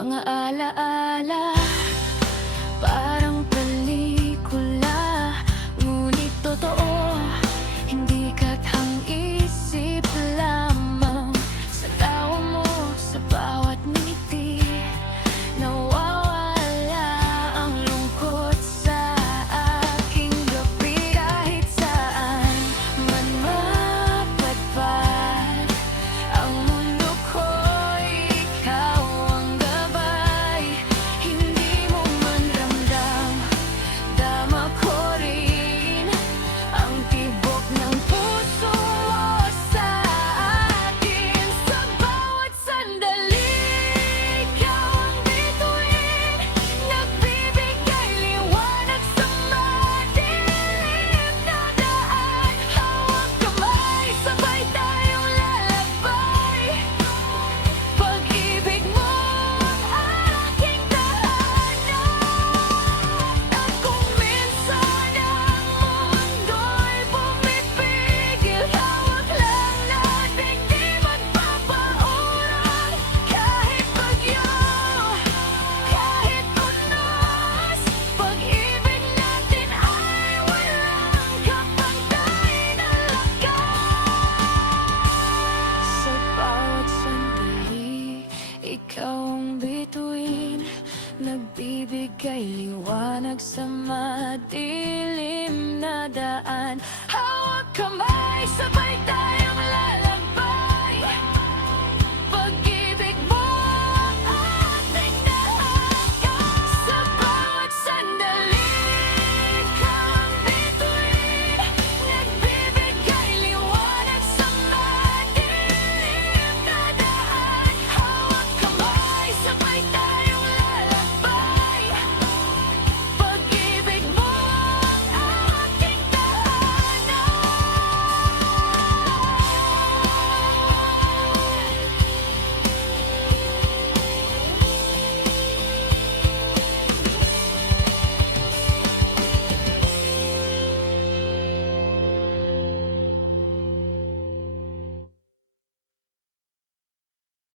mga alaala, parang pelikula, ngunit totoo, hindi katang isip lamang. Sa tawa mo, sa bawat ngiti, nawawala ang lungkot sa aking gabi. Kahit saan man mapadpad ang mundo ko'y ikaw ang gabay. Hindi mo man ramdam, dama ko rin ang tibok ng puso mo sa akin. Sa bawat sandali, ikaw ang bituin, nagbibigay liwanag sa madilim na daan. Hawak kamay, sabay tayong lalakbay. Pag-ibig mo ang aking tahanan. At kung minsan ang mundo'y pumipigil, hawak lang natin, di magpapaurang. Kahit bagyo, kahit unos, pag-ibig natin ay walang kapantay na lakas. Sa bawat sandali, ikaw ang bituin, nagbibigay liwanag sa madilim na daan. Hawak kamay, sabay tayo